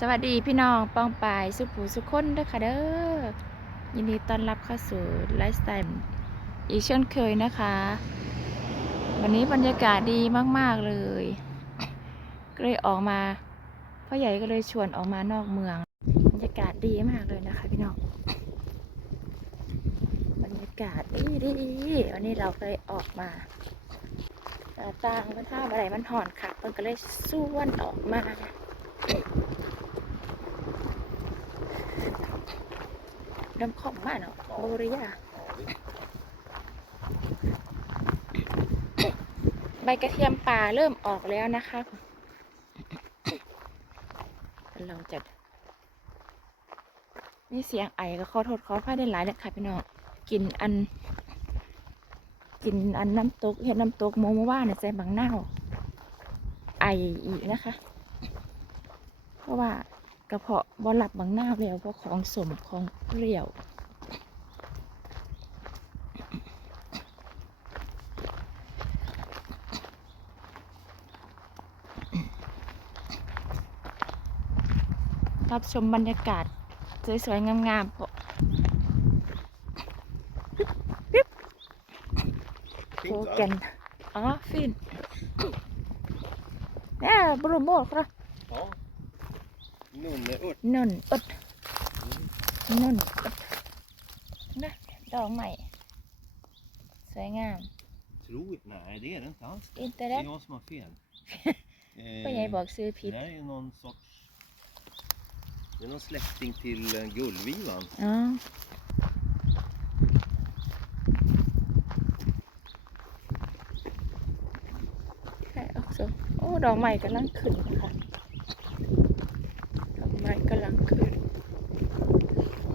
สวัสดีพี่น้องปองปายสุขผูสุขคนเด้อค่ะเด้อยินดีต้อนรับเข้าสู่ไลฟ์สไตล์อีกเช่นเคยนะคะ วันนี้บรรยากาศดีมาก ๆ เลยก็เลยออกมาพ่อใหญ่ก็เลยชวนออกมานอกเมือง บรรยากาศดีมากเลยนะคะพี่น้องบรรยากาศดีดีวันนี้เราเลยออกมาหน้าต่างมันท่าอะไรมันห่อนค่ะมันก็เลยส่วนออกมา น้ำของมากเนาะโบริยาใบกระเทียมป่าเริ่มออกแล้วนะคะ เราจะมีเสียงไอก็ขอโทษขออภัยได้หลายเลยค่ะพี่น้องกินอัน กินอันน้ำตกเห็ดน้ำตกโมโมว่าเนี่ยใส่บางเน่าวไออีกนะคะ เพราะว่า กระเพาะบอหลับบางหน้าวแล้วเพราะของสมของเปรี้ยวรับชมบรรยากาศ สวยๆ งามๆเพราะโคกัน อ๋อ ฟินเนี่ยบรูโมดครับ Ja. Nunneört. นนอดนนอดนะดอกใหม่สวยงาม Tror, nej det är det inte alls. อินเตอร์ Det เน็ är ต jag som har fel. ก็ยาย Eh, บอกซื้อผิด det där är någon sorts... Det är någon släkting till eh, gullvivan. อ๋อใช่ออก så โอ้ดอกใหม่กำลังขึ้นค่ะดอก ใหม่กำลังขึ้น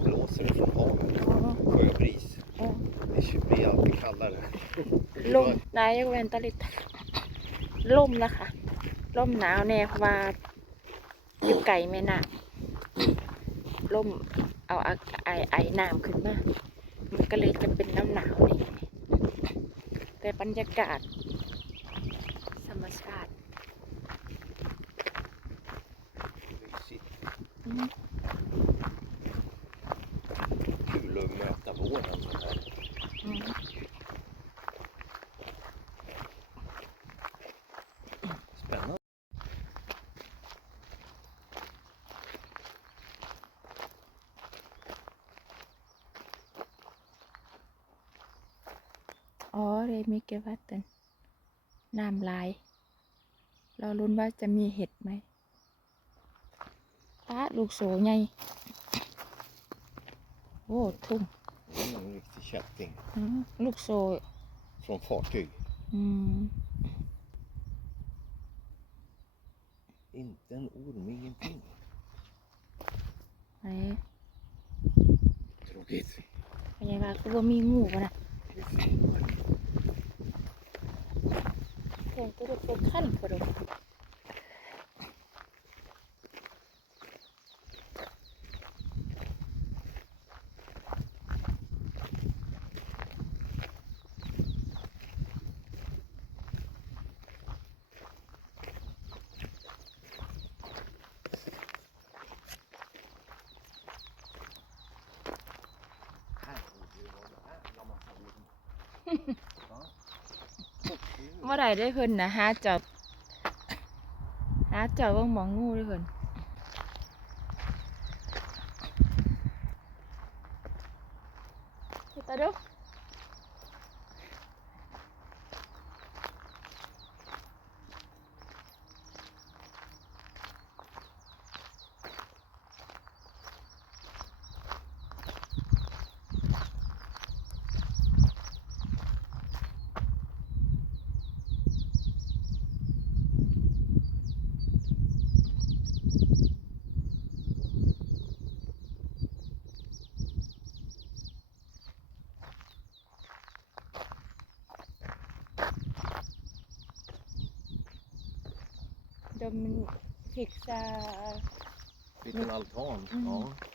Blåser det från havet. อ๋อ Sjöbris. อ๋อ Det blir alltid kallare. ลมนายกเวนตลิตลมนะคะลมหนาวแน่เพราะว่าอยู่ไก่แม่น้ำลมเอาอะไอไอน้ำขึ้นมา มันก็เลยจะเป็นน้ำหนาวนี่แต่บรรยากาศ ธรรมชาติ Mysigt. อืม Kul att möta våren så här. อืม Spännande. อ๋อ เรมิเกวัตเตนน้ำลาย เราลุ้นว่าจะมีเห็ดไหมป้าลูกโสไงโอ้ ทุ่ม Det är en riktig kätting อืมลูกโซ från fartyg. อืม Inte en orm, ingenting. ไหน Tråkigt. เป็นยังไงคือว่ามีงูปะนะ เพื่อนก็จะเป็ นขั้นกระโดดเมื่อได้เพิ่นนะหาจับหาจับว่างมองงูได้เพิ่นพี่ตาดู de fixar Liten altan. Mm. Ja.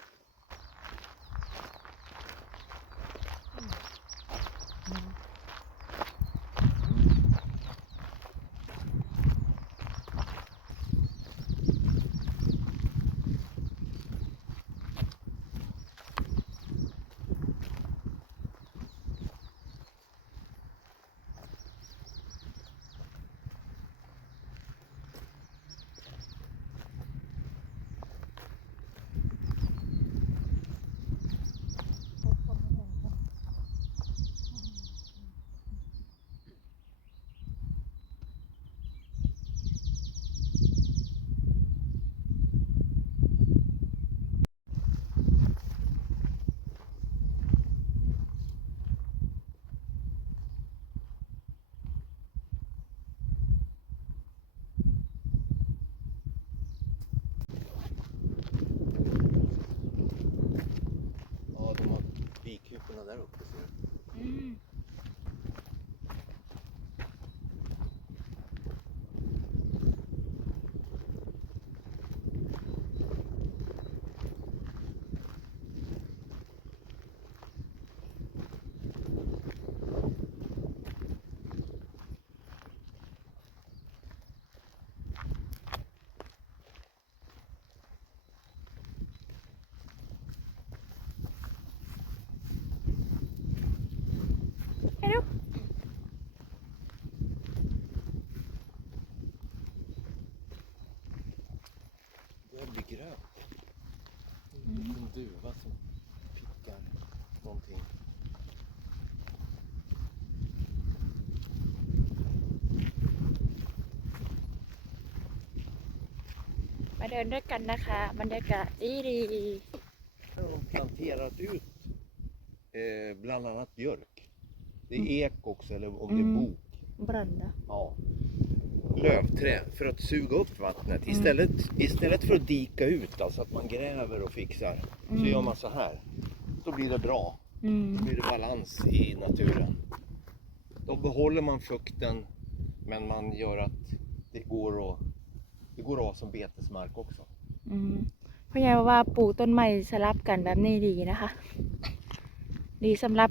börjar bli grönt. Mm. En liten duva som pickar någonting. มาเดินด้วยกันนะคะบรรยากาศดีดี Har de planterat ut eh, bland annat björk. Det är ek också, eller om det är Mm. bok. บรันนะ Ja. Lövträ för att suga upp vattnet. Mm. Istället, istället för att dika ut, alltså att man gräver och fixar, så Mm. gör man så här. Då blir det bra. อืม Då blir det balans i naturen. Då behåller man fukten men man gör att det går att, det går att ha som betesmark också. อืมพ่อใหญ่ว่าปลูกต้นไม้สลับกันแบบนี้ดีนะคะ ดีสำหรับ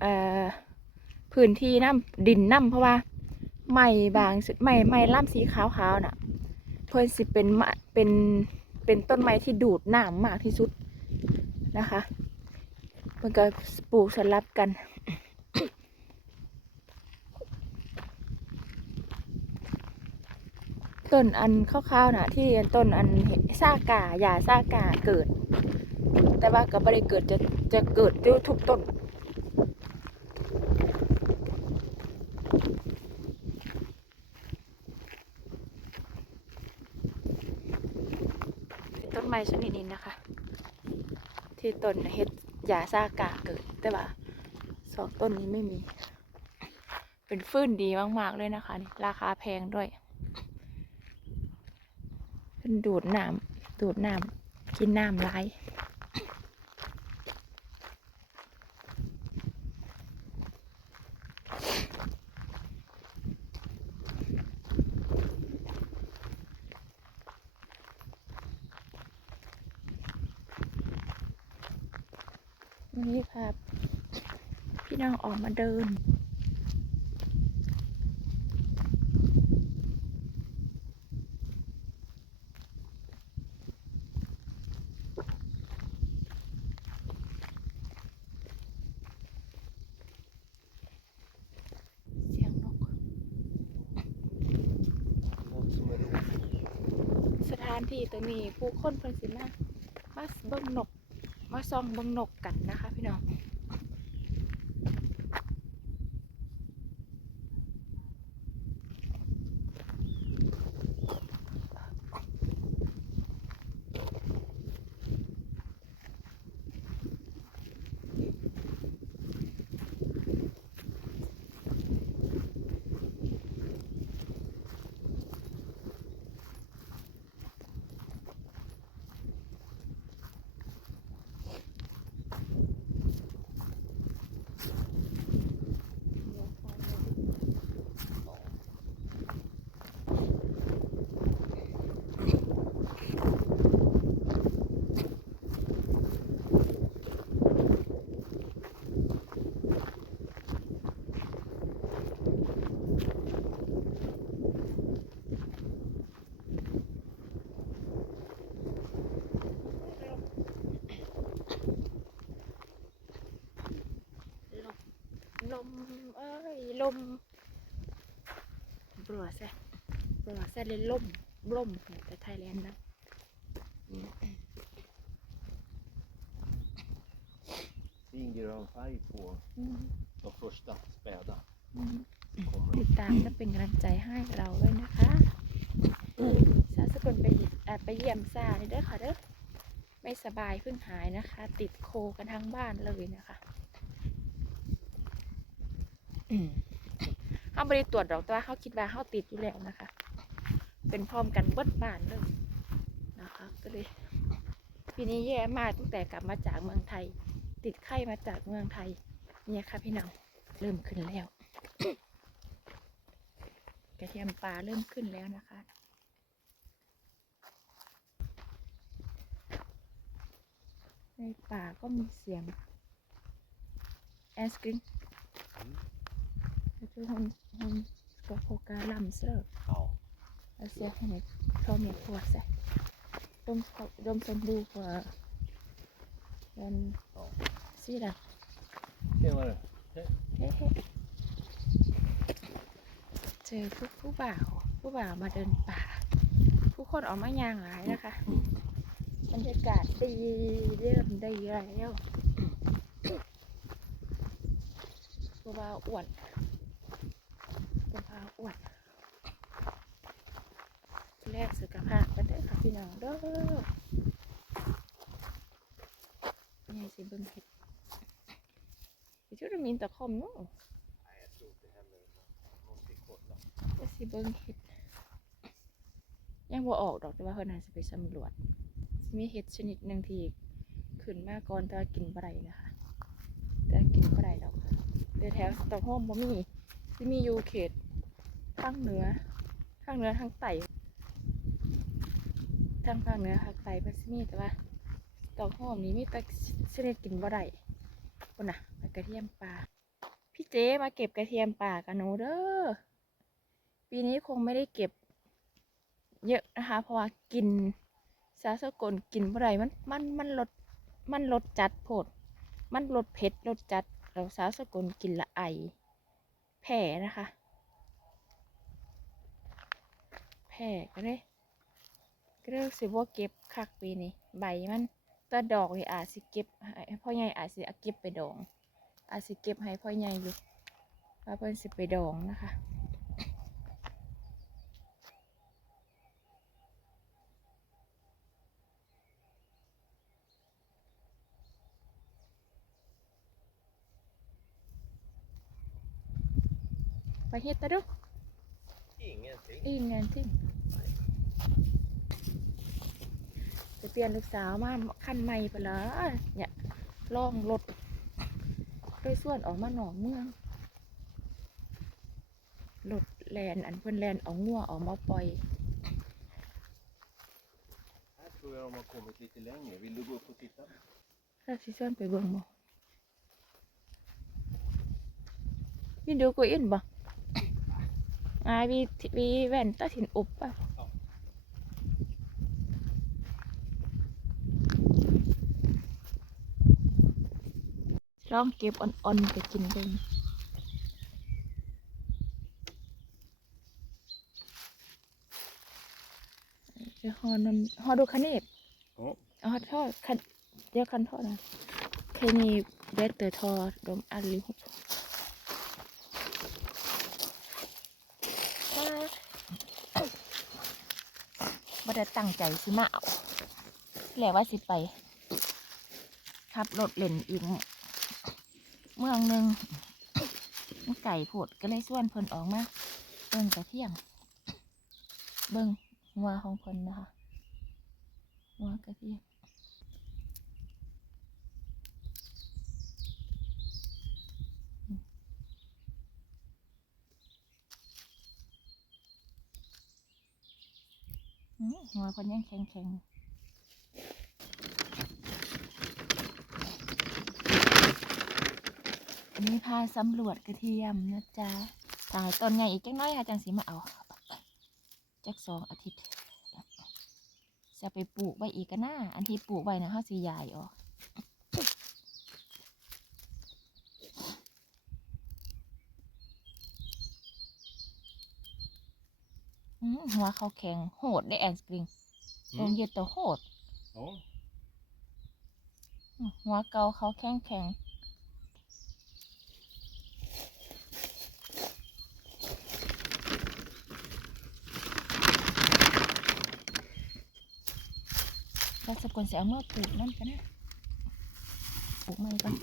เอ่อพื้นที่น้ำดินน้ำเพราะว่า ไม้บางสุดไม้ไม้ล่ำสีขาวๆน่ะ เพิ่นสิเป็นเป็นเป็นต้นไม้ที่ดูดน้ำมากที่สุดนะคะเพิ่นก็ปลูกสลับกันต้นอันคร่าวๆน่ะที่ต้นอันเห็นซากาหญ้าซากาเกิด แต่ว่าก็บ่ได้เกิดจะจะเกิดทุกต้น เป็นต้นไม้ ชนิดนี้นะคะ ที่ต้นเฮ็ดยาซากาเกิดแต่ว่าสองต้นนี้ไม่มี เป็นฟื้นดีมากๆเลยนะคะนี่ราคาแพงด้วยเป็นดูดน้ำดูดน้ำกินน้ำไหลายวันนี้พาพี่น้องออกมา เดิน เสียงนก สถานที่ตรงนี้ผู้คนเพิ่นสิมามาเบิ่งนก มาส่องเบิ่งนกกันนะคะพี่น้อง ลม ลม เอ้ย ลมบลัวแซ่ บลัวแซ่เลยลมลมแต่ไทยแลนด์นะ Fin grön färg på อืม de första späda อืม som kommer. ติดตามและเป็นกำลังใจให้เราด้วยนะคะซาสกุลไปเอ่อไปเยี่ยมซาเลยเด้อค่ะเด้อไม่สบายเพิ่งหายนะคะ ติดโคกันทั้งบ้านเลยนะคะอืมเขาไม่ได้ตรวจหรอกแต่ว่าเขาคิดว่าเขาติดอยู่แล้วนะคะ เป็นพร้อมกันเบิดบ้านเลยนะคะก็เลยปีนี้แย่มากตั้งแต่กลับมาจากเมืองไทย ติดไข้มาจากเมืองไทยเนี่ยค่ะพี่น้องเริ่มขึ้นแล้ว กระเทียมปลาเริ่มขึ้นแล้วนะคะในป่าก็มีเสียงแอสกริงแล้วทุกคนคนก็โฟกัสลำเสือ Ja. แล้วเสียให้เขาเมียขวดใส่ดมเขาดมสมบูร ณ์กว่าเป็นสีดำ Tjenare. เฮ้เฮ้เจอผู้ผู้บ่าวผู้บ่าวมาเดินป่า ผู้คนออกมาย่างหลายนะคะบรรยากาศดีเริ่มได้แล้วผู้บ่าวอ้วนผู้บ่าวอ้วนแรกสุขภาพกันเด้อค่ะพี่น้องเด้อนี่สิเบิ่งเห็ดไปช่วยมินตะคอมเนาะจะสิเบิ่งเห็ดยังบ่ออกดอกแต่ว่าเพิ่นน่าจะไปสำรวจมีเห็ดชนิดหนึ่งที่ขึ้นมาก่อนแต่กินบ่ได้นะคะแต่กินบ่ได้ดอกคะเดี๋ยวแถวสตอกโฮมบ่มีสิมีอยู่เขตทางเหนือทางเหนือทางใต้ ทางภาคเหนือภาคใต้เพิ่นสิมีแต่ว่าตอกโฮล์มนี่มีแต่ชนิดกินบ่ได้พุ่นน่ะกระเทียมปลาพี่เจ๊มาเก็บกระเทียมป่ากับหนูเด้อปีนี้คงไม่ได้เก็บ เยอะนะคะ เพราะว่ากินสาสกลกินเมื่อไรมันมันมันลดมันลดจัดโพด มันลดเผ็ดลดจัดเราสาสกลกินละไอแผ่นะคะแผ่ก็เลย เลยรู้สิว่าเก็บคักปีนี้ใบมันแตะดอกนี่อาจสิเก็บให้พ่อใหญ่อาจสิเอาเก็บไปดอง อาจสิเก็บให้พ่อใหญ่อยู่ว่าเพิ่นสิไปดองนะคะไปเฮ็ดตะดุ Ingenting. อีกงานที่ จะเปลี่ยนลูกสาวมาคันใหม่ไปแล้วเนี่ยล่องรถโดยส่วนออกมาหนองเมืองรถแลนอันเพิ่นแลนเอางัวออกมาปล่อย Här tror jag de har kommit lite längre. Vill du gå upp och titta? ถ้าสิส่วนไปเบิ่งบ่วินดีโอกูอินบ่อายวีวีแว่นตาสินอบป่ะ ลองเก็บอ่อนๆไปกินเบิ่งเดี๋ยวฮอนนฮอดูคันเนบ Ja. อ๋อทอดคันเดี๋ยวคันทอดนะเคยมีเบสเตอร์ทอดดมอันลิหุบ่ได้ตั้งใจสิมาเอาแล้วว่าสิไปขับรถเล่นอีก เมืองหนึ่งมันไก่ผดก็เลยส่วนเพิ่นออกมาเบิ่งกระเที่ยงเบิ่งหัวของเพิ่นนะคะหัวกระเทียมอืมหัวคนยังแข็งแข็ง อันนี้พาสำรวจกระเทียมนะจ๊ะตายต้นไงอีกจังน้อยค่ะจังสีมาเอาจักสองอาทิตย์จะไปปลูกไว้อีกกันนะอันที่ปลูกไว้นะเขาสีใหญ่ออกอืมหัวเขาแข็งโหดได้แอนสปริงตรงเย็ดตัวโหด Ja. อืมหัวเกาเขาแข็งแข็ง สกุลเสียเมื่อปลูกนั่นกันนะปลูกมันกัน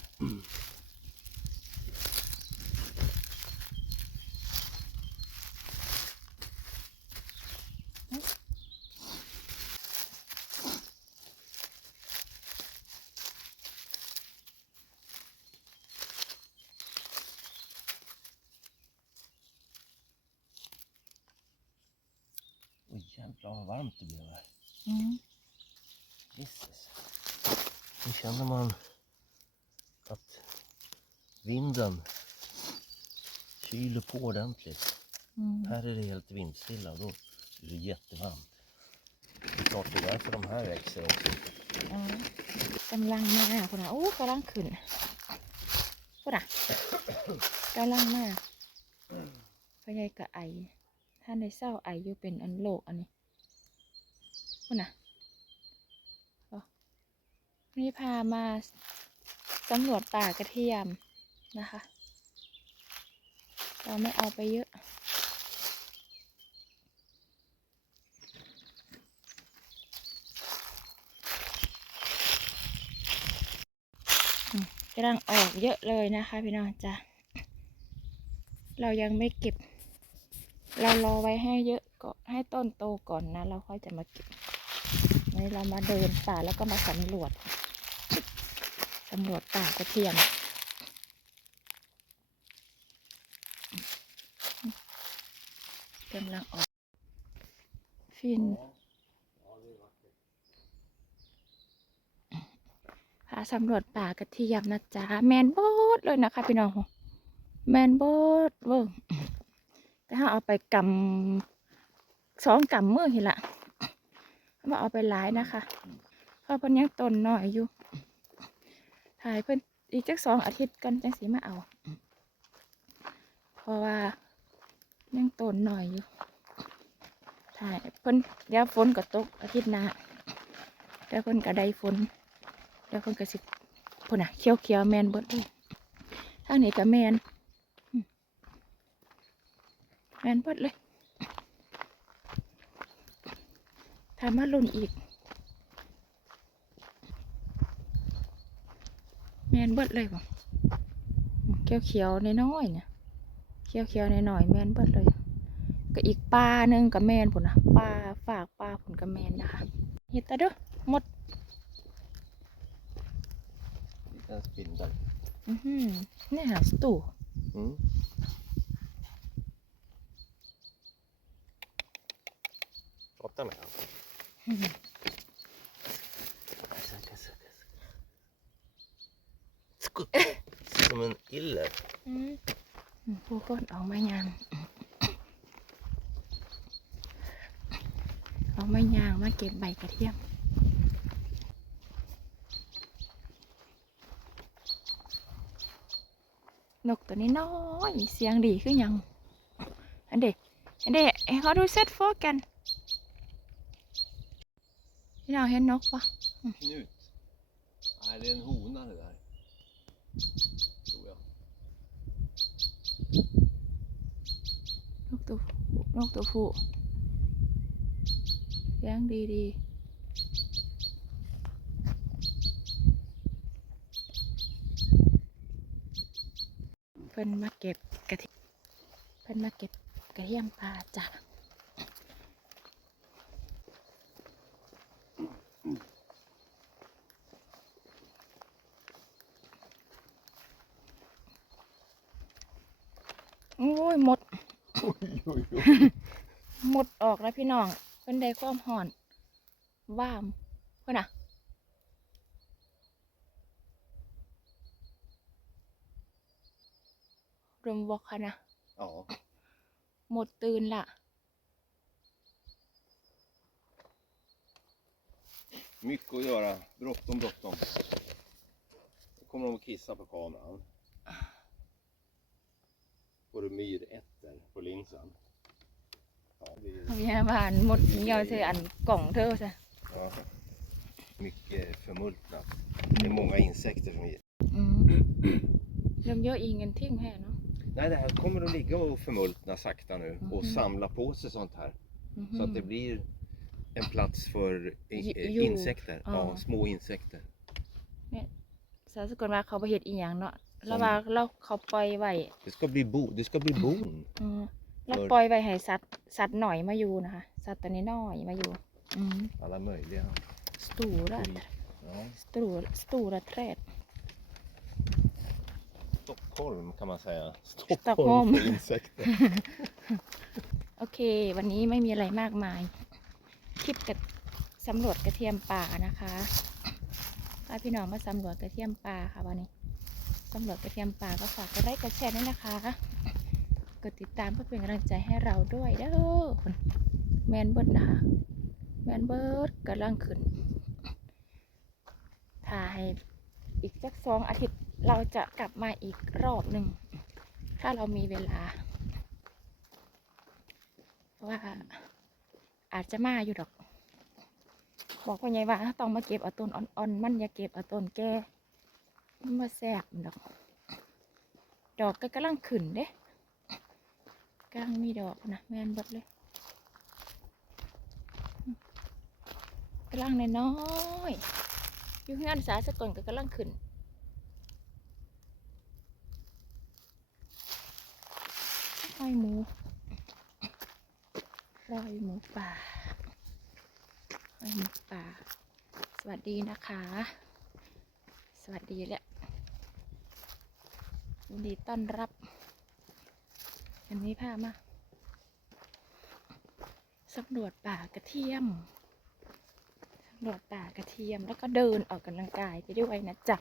Oj jävlar vad varmt det blev här. อืม Jesus. Nu känner man att vinden kyler på ordentligt. อืม Här är det helt vindstilla och då är det jättevarmt. Det är klart det är därför de här växer också. อ๋อกำลังมาคนน่ะโอ้กำลังขึ้นคนน่ะกำลังมาพ่อใหญ่กับไอท่านในเศร้าไออยู่เป็นอันโลกอันนี้คนน่ะอ๋อนี่พามาสำรวจป่ากระเทียม นะคะ เราไม่เอาไปเยอะ กำลังออกเยอะเลยนะคะพี่น้องจ้ะ เรายังไม่เก็บ เรารอไว้ให้เยอะก็ให้ต้นโตก่อนนะ เราค่อยจะมาเก็บนี่เรามาเดินป่าแล้วก็มาสำรวจสำรวจป่ากระเทียม กำลังออกฟินพาสำรวจป่ากระเทียมนะจ๊ะแมนโบดเลยนะคะพี่น้องแมนโบดเวิร์แต่ถ้าเอาไปกำสองกำมือเห็นละว่าเอาไปหลายนะคะเพราะเพิ่นยังต้นน้อยอยู่ถ่ายเพิ่นอีกจักสองอาทิตย์กันจังสีมาเอา เพราะว่า ยังต้นหน้อยอยู่ถ่ายเพิ่นเดี๋ยวฝนก็ตกอาทิตย์หน้าเดี๋ยวเพิ่นก็ได้ฝนแล้วเพิ่นก็สิพุ่นน่ะเขียวเขียวแมนเบิดเลยทางนี้ก็แมนแมนเบิดเลยถามมาลุ่นอีก แมนเบิดเลยบ่เขียวเขียวน้อยๆเนี่ย ขียวเขียวๆน้อยๆแมนเบิดเลยก็อีกปลาหนึ่งกับแมนพุ่นนะปลาฝากปลาพุ่นกับแมนนะคะเห็ดตาเด้อหมด Liten spindel. อือหือนี่หาสตู Mm. Prata med honom. อือหือ Skutt. Som en iller. อืมอืม ผู้คนออกมายางออกมายางมาเก็บใบกระเทียมนกตัวนี้น้อยเสียงดีขึ้นยังอันเด็กอันเด็กให้เขาดูเซตโฟกันพี่น้องเห็นนกปะ Knut. Nej, det är en hona det där. Tror jag. นกตัว นกตัวผู้เลี้ยงดีดีๆเพิ่นมาเก็บกระเทียมเพิ่นมาเก็บกระเทียมปลาจ้ะโอ้ยหมด หมดออกแล้วพี่น้องเพิ่นได้ความห่อนว่ามเพิ่นน่ะรวมบอกค่ะนะ Ja. หมดตื่นละ Mycket att göra. Bråttom, bråttom. Nu kommer de att kissa på kameran. Får du myrätter på linsen? Ja, det är... พยาบาลหมดเงาใส่อันกล่องเธอซะ Ja. Mycket förmultnat. Det är många insekter som... อืมเริ่มเยอะอีเงินทิ้งแห่เนาะ Nej, det här kommer att ligga och förmultna sakta nu och Mhm. samla på sig sånt här. อือหื Så อ att det blir en plats för i- Jo- eh, jo. insekter. Ja. Ja, små insekter. สาสกุลว่าเขาไปเห็ดอีหยังเนาะ แล้วว่าเราเขาปล่อยไว้ Det ska bli, bo, det ska bli bon. อืมเราเออปล่อยไว้ให้สัตว์สัตว์หน่อยมาอยู่นะคะ สัตว์ตัวนี้น้อยมาอยู่ อืม Alla möjliga. สตูระ skit. Ja. สตูสตูระแทรด Stockholm kan man säga. Stockholm. Stockholm för insekter. โอเค วันนี้ไม่มีอะไรมากมาย คลิปกับสำรวจกระเทียมป่านะคะพาพี่น้องมาสำรวจกระเทียมป่าค่ะวันนี้ สำรวจกระเทียมป่าก็ฝากกดไลค์กดแชร์ด้วยนะคะ กดติดตามเพื่อเป็นกำลังใจให้เราด้วยเด้อคนแมนเบิร์ดนะคะแมนเบิร์ดกำลังขึ้นถ่ายอีกสักสองอาทิตย์เราจะกลับมาอีกรอบหนึ่ง ถ้าเรามีเวลาเพราะว่าอาจจะมาอยู่ดอก บอกว่าไงว่าต้องมาเก็บเอาต้นอ่อนๆ มันอย่าเก็บเอาต้นแก่ มันมาแสบดอก ดอกก็กำลังขึ้นเด้กำลังมีดอกนะแม่นบดเลยกำลังน้อยๆอยู่งานสาสกลก็กำลังขึ้นห้อยหมูรอยหมูป่าห้อยหมูป่า สวัสดีนะคะ สวัสดีแหละ ยินดีต้อนรับ อันนี้พามาสำรวจป่ากระเทียมสำรวจป่ากระเทียมแล้วก็เดินออกกำลังกายไปด้วยนะจ๊ะ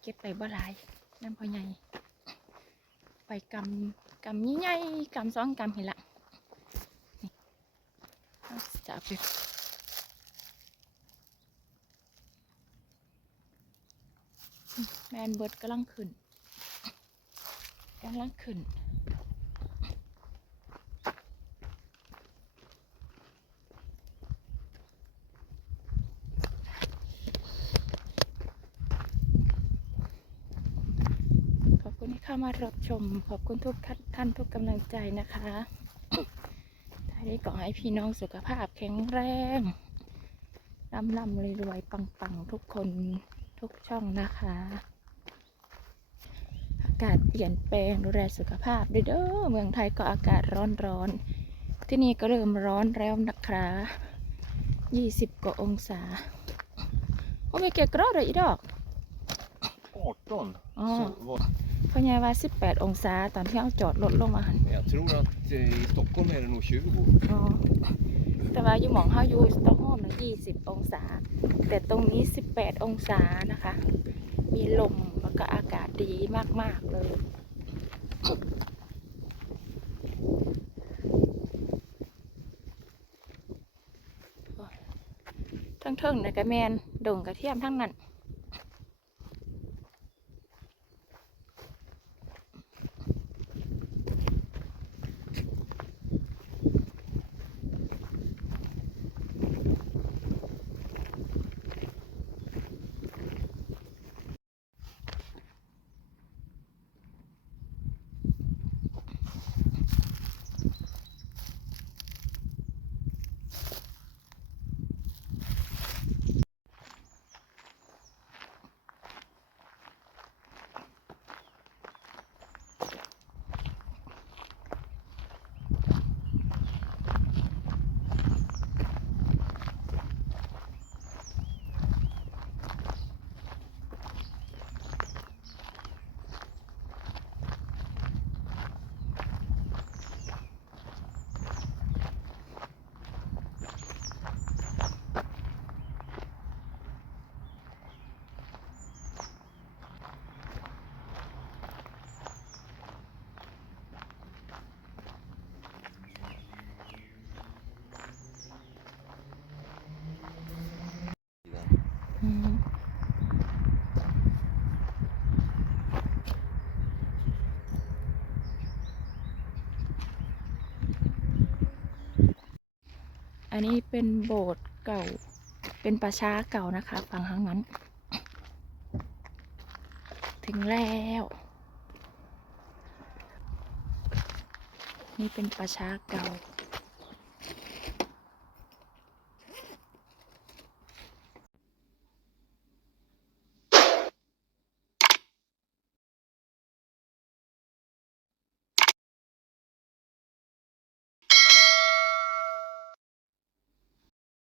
เก็บไปบ่หลายน้ำพอใหญ่ไปกำกำใหญ่ๆกำสองกำเห็นละนี่ เอาจะเอาไปแมนเบิร์ดกำลังขึ้นกำลังขึ้นขอบคุณที่เข้ามารับชม ขอบคุณทุกท่านทุกกำลังใจนะคะ นี้ขอให้พี่น้องสุขภาพแข็งแรงร่ำร่ำรวยรวยปังปังๆ ทุกคนทุกช่องนะคะ อากาศเปลี่ยนแปลงดูแลสุขภาพด้วยเด้อเมืองไทยก็อากาศร้อนร้อนๆที่นี่ก็เริ่มร้อนแล้วนะคะยี่สิบกว่าองศาโอ้ไม่เกี่ยวกับอะไรอีดอก 18 Ja. så var, เพราะไงว่า 18 องศาตอนที่เอาจอดรถลงมาหัน jag tror att eh, i Stockholm är det nog 20. อ๋อแต่ว่าอยู่หมองเฮาอยู่สตอกโฮล์มนะ20 องศา แต่ตรงนี้ 18 องศานะคะ มีลมแล้วก็อากาศดีมาก ๆ เลย ทั้งเทิงๆนะกะแมนดงกระเทียมทั้งนั้น อันนี้เป็นโบสถ์เก่า เป็นประชาเก่านะคะฝั่งข้างนั้น ถึงแล้ว นี่เป็นประชาเก่า